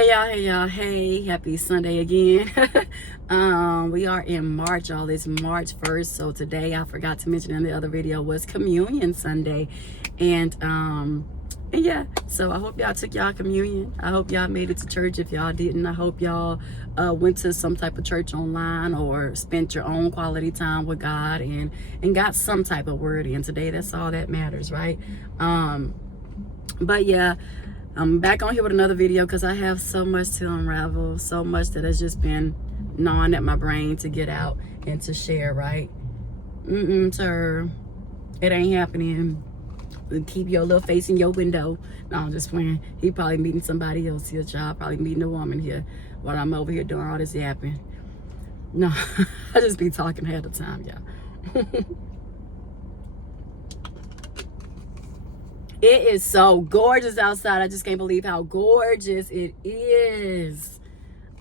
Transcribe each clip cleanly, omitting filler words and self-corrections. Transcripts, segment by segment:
Hey y'all, hey, happy Sunday again. We are in March, y'all. It's March 1st. So today, I forgot to mention in the other video, was Communion Sunday. And yeah, so I hope y'all took y'all communion. I hope y'all made it to church. If y'all didn't, I hope y'all went to some type of church online or spent your own quality time with God and got some type of word in today. That's all that matters, right? But yeah, I'm back on here with another video because I have so much to unravel, so much that has just been gnawing at my brain to get out and to share, right? Sir, it ain't happening. Keep your little face in your window. No, I'm just playing. He probably meeting somebody else here, child. Probably meeting a woman here while I'm over here doing all this yapping. No, I just be talking ahead of time, y'all. It is so gorgeous outside. I just can't believe how gorgeous it is.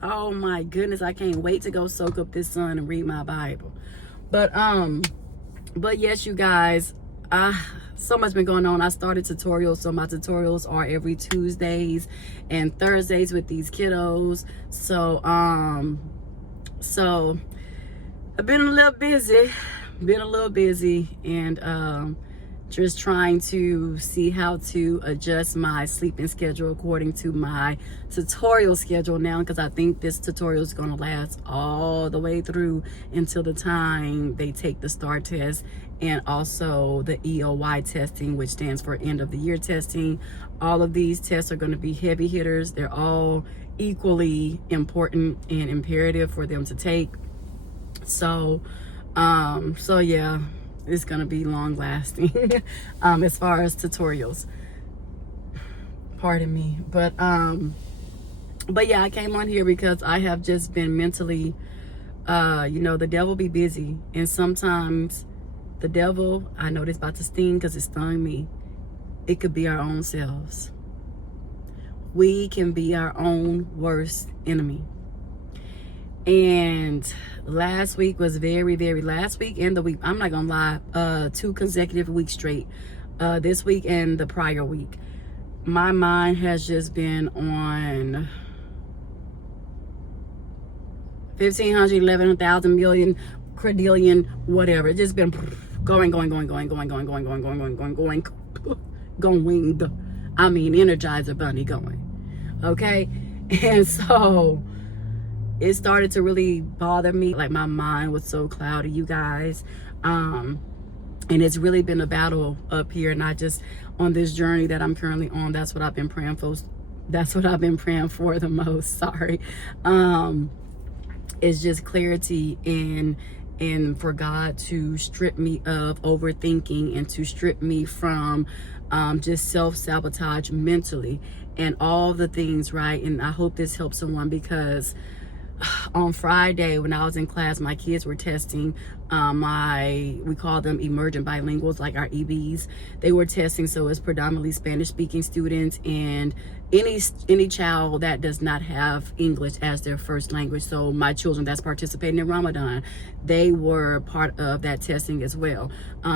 Oh my goodness, I can't wait to go soak up this sun and read my Bible. But yes, you guys, so much been going on. I started tutorials, so my tutorials are every Tuesdays and Thursdays with these kiddos. So so I've been a little busy, and just trying to see how to adjust my sleeping schedule according to my tutorial schedule now, because I think this tutorial is going to last all the way through until the time they take the STAR test and also the EOY testing, which stands for end of the year testing. All of these tests are going to be heavy hitters. They're all equally important and imperative for them to take. So yeah, it's gonna be long lasting as far as tutorials, pardon me. But yeah, I came on here because I have just been mentally, the devil be busy, and sometimes the devil, I know this about to sting because it stung me, it could be our own selves. We can be our own worst enemy. And last week was last week and the week, I'm not gonna lie, 2 consecutive weeks straight, this week and the prior week, my mind has just been on 1,500, 11,000 million, quadrillion, whatever. It's just been going. I mean, Energizer Bunny going, okay? And so it started to really bother me. Like, my mind was so cloudy, you guys. And it's really been a battle up here, not just on this journey that I'm currently on. That's what I've been praying for. That's what I've been praying for the most. Sorry. It's just clarity and for God to strip me of overthinking and to strip me from just self-sabotage mentally and all the things, right? And I hope this helps someone, because on Friday when I was in class, my kids were testing we call them emergent bilinguals, like our EBs. They were testing, so it's predominantly Spanish speaking students and any child that does not have English as their first language. So my children that's participating in Ramadan, they were part of that testing as well,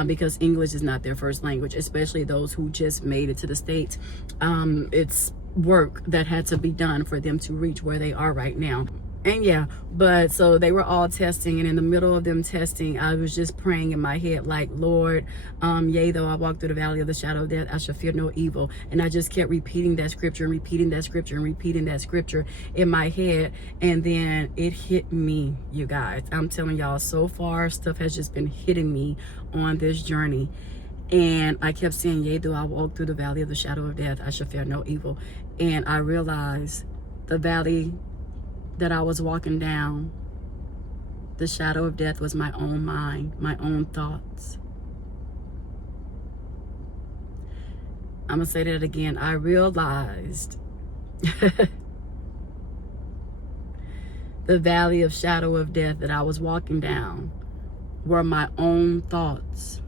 because English is not their first language, especially those who just made it to the States. It's work that had to be done for them to reach where they are right now. And yeah, but so they were all testing, and in the middle of them testing, I was just praying in my head, like, Lord, yea, though I walk through the valley of the shadow of death, I shall fear no evil. And I just kept repeating that scripture and repeating that scripture and repeating that scripture in my head. And then it hit me, you guys. I'm telling y'all, so far, stuff has just been hitting me on this journey. And I kept saying, yea, though I walk through the valley of the shadow of death, I shall fear no evil. And I realized the valley that I was walking down, the shadow of death, was my own mind, my own thoughts. I'm gonna say that again. I realized the valley of shadow of death that I was walking down were my own thoughts,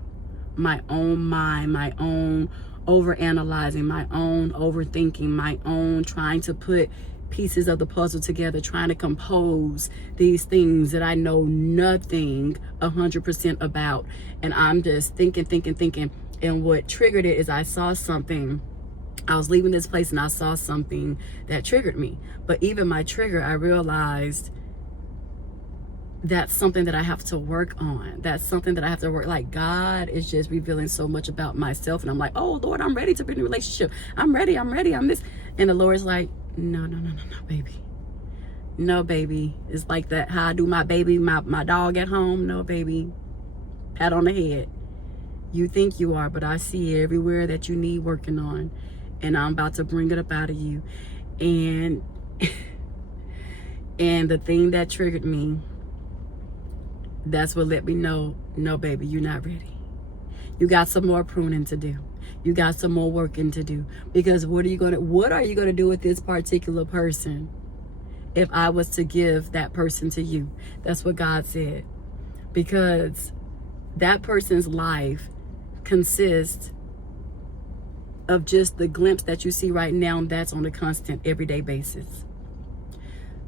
my own mind, my own overanalyzing, my own overthinking, my own trying to put pieces of the puzzle together, trying to compose these things that I know nothing 100% about. And I'm just thinking. And what triggered it is I saw something I was leaving this place and I saw something that triggered me. But even my trigger, I realized that's something that I have to work on. That's something that I have to work. Like, God is just revealing so much about myself. And I'm like, oh, Lord, I'm ready to be in a relationship. I'm ready. I'm this. And the Lord's like, no, baby. No, baby. It's like that. How I do my baby, my dog at home. No, baby. Pat on the head. You think you are, but I see everywhere that you need working on. And I'm about to bring it up out of you. And, and the thing that triggered me, that's what let me know, no, baby, you're not ready. You got some more pruning to do. You got some more working to do. Because what are you gonna do with this particular person if I was to give that person to you? That's what God said. Because that person's life consists of just the glimpse that you see right now, and that's on a constant everyday basis.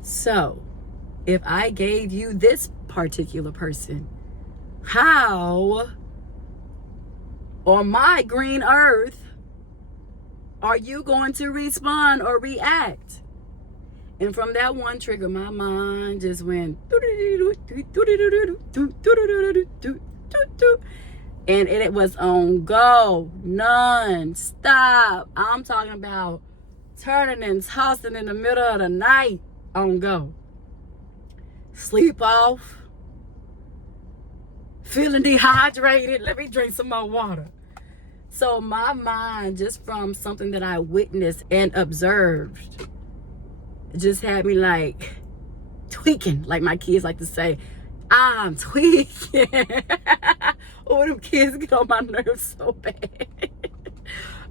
So if I gave you this particular person, how on my green earth are you going to respond or react? And from that one trigger, my mind just went, and it was on go, non-stop. I'm talking about turning and tossing in the middle of the night on go. Sleep off, feeling dehydrated. Let me drink some more water. So my mind, just from something that I witnessed and observed, just had me like tweaking, like my kids like to say, I'm tweaking. Oh, them kids get on my nerves so bad.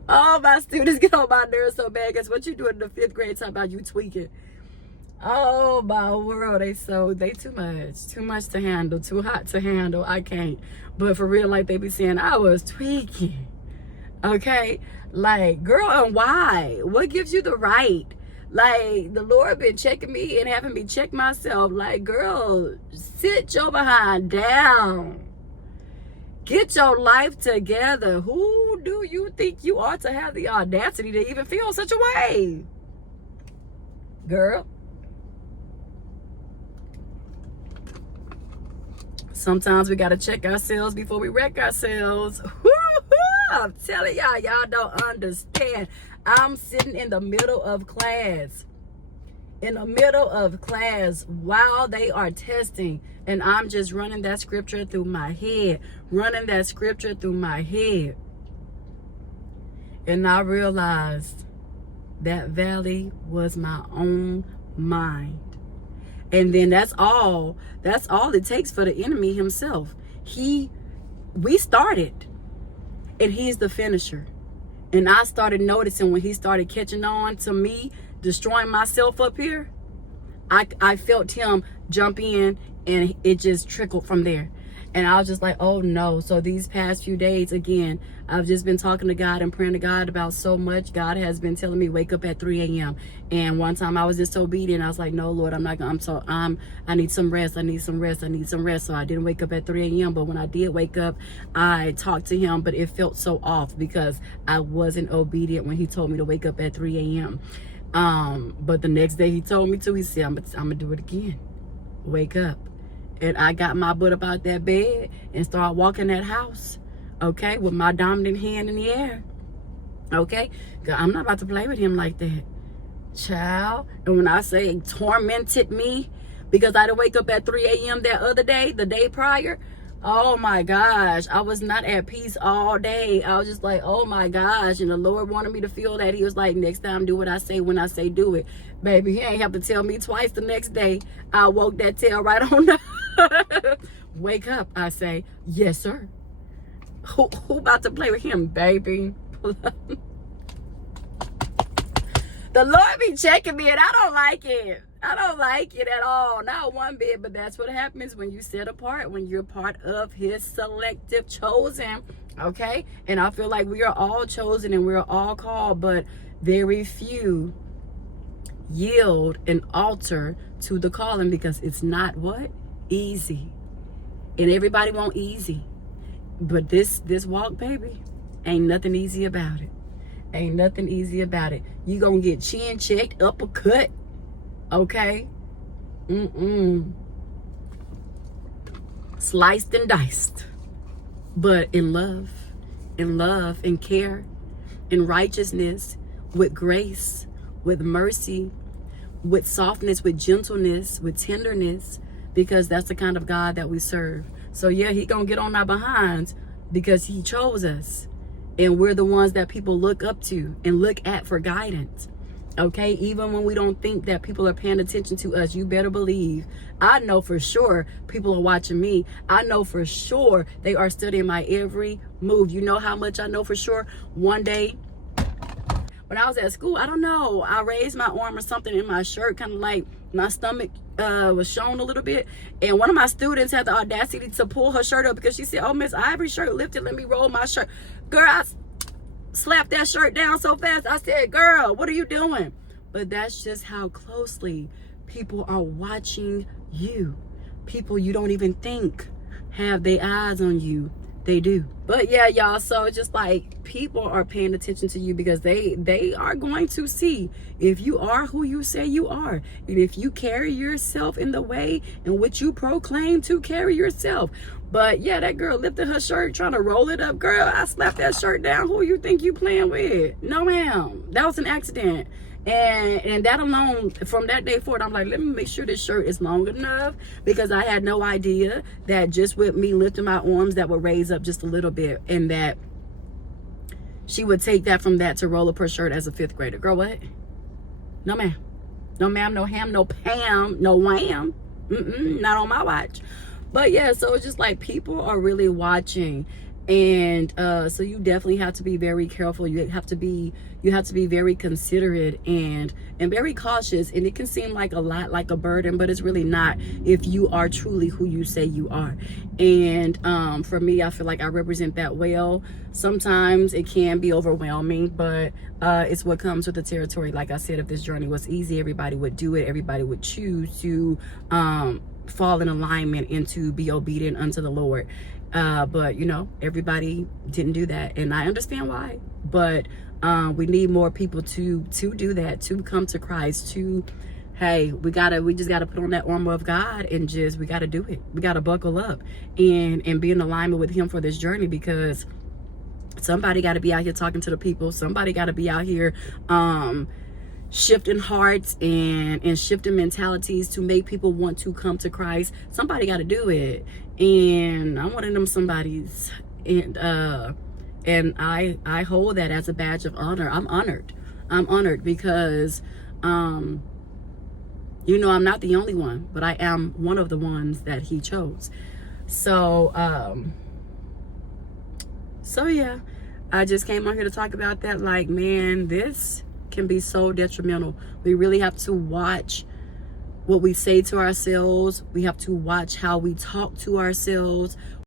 Oh, my students get on my nerves so bad. Guess what you do in the 5th grade talking about you tweaking? Oh my world, they too much to handle, too hot to handle. I can't. But for real, like they be saying, I was tweaking. Okay, like, girl, and why? What gives you the right? Like, the Lord been checking me and having me check myself. Like, girl, sit your behind down. Get your life together. Who do you think you are to have the audacity to even feel such a way? Girl. Sometimes we got to check ourselves before we wreck ourselves. I'm telling y'all don't understand. I'm sitting in the middle of class. While they are testing. And I'm just running that scripture through my head. And I realized that valley was my own mind. And then that's all it takes for the enemy himself. We started, and he's the finisher. And I started noticing when he started catching on to me destroying myself up here, I felt him jump in, and it just trickled from there. And I was just like, oh no. So these past few days, again, I've just been talking to God and praying to God about so much. God has been telling me wake up at 3 a.m. And one time I was disobedient. I was like, no, Lord, I'm not gonna, I need some rest. I need some rest. So I didn't wake up at 3 a.m. But when I did wake up, I talked to him, but it felt so off because I wasn't obedient when he told me to wake up at 3 a.m. But the next day he told me to, he said, I'm gonna do it again. Wake up. And I got my butt up out that bed and started walking that house, okay, with my dominant hand in the air, okay? I'm not about to play with him like that, child. And when I say tormented me because I didn't wake up at 3 a.m. that other day, the day prior, oh my gosh, I was not at peace all day. I was just like, oh my gosh. And the Lord wanted me to feel that. He was like, next time, do what I say when I say do it. Baby, he ain't have to tell me twice the next day. I woke that tail right on up. Wake up, I say, yes, sir. Who about to play with him, baby? The Lord be checking me, and I don't like it. I don't like it at all, not one bit. But that's what happens when you set apart, when you're part of his selective chosen, okay? And I feel like we are all chosen and we're all called, but very few yield and alter to the calling because it's not what? Easy. And everybody want easy. But this walk, baby, ain't nothing easy about it. Ain't nothing easy about it. You gonna get chin checked, uppercut, okay? Sliced and diced. But in love, in care, in righteousness, with grace, with mercy, with softness, with gentleness, with tenderness, because that's the kind of God that we serve. So yeah, he gonna get on our behinds because he chose us. And we're the ones that people look up to and look at for guidance. Okay, even when we don't think that people are paying attention to us, you better believe, I know for sure people are watching me. I know for sure they are studying my every move. You know how much I know for sure? One day when I was at school, I don't know, I raised my arm or something in my shirt, kind of like my stomach was shown a little bit, and one of my students had the audacity to pull her shirt up because she said, "Oh, Miss Ivory's shirt lifted, let me roll my shirt." Girl, I slapped that shirt down so fast, I said, "Girl, what are you doing?" But that's just how closely people are watching you. People you don't even think have their eyes on you. They do. But yeah, y'all, so just like people are paying attention to you because they are going to see if you are who you say you are, and if you carry yourself in the way in which you proclaim to carry yourself. But yeah, that girl lifted her shirt trying to roll it up. Girl, I slapped that shirt down. Who you think you playing with? No, ma'am. That was an accident. And that alone, from that day forward, I'm like, let me make sure this shirt is long enough, because I had no idea that just with me lifting my arms that would raise up just a little bit, and that she would take that from that to roll up her shirt as a 5th grader. Girl, what? No, ma'am. No, ma'am. No ham. No Pam. No wham. Not on my watch. But yeah, so it's just like people are really watching. And so you definitely have to be very careful. You have to be very considerate and very cautious. And it can seem like a lot, like a burden, but it's really not if you are truly who you say you are. And for me, I feel like I represent that well. Sometimes it can be overwhelming, but it's what comes with the territory. Like I said, if this journey was easy, everybody would do it. Everybody would choose to fall in alignment and to be obedient unto the Lord. But you know, everybody didn't do that, and I understand why. But we need more people to do that, to come to Christ, to, hey, we just gotta put on that armor of God, and we gotta do it. We gotta buckle up and be in alignment with him for this journey, because somebody gotta be out here talking to the people. Somebody gotta be out here shifting hearts and shifting mentalities to make people want to come to Christ. Somebody got to do it, and I'm one of them somebodies, and I hold that as a badge of honor. I'm honored because you know, I'm not the only one, but I am one of the ones that he chose. So yeah, I just came on here to talk about that. Like, man, this can be so detrimental. We really have to watch what we say to ourselves. We have to watch how we talk to ourselves.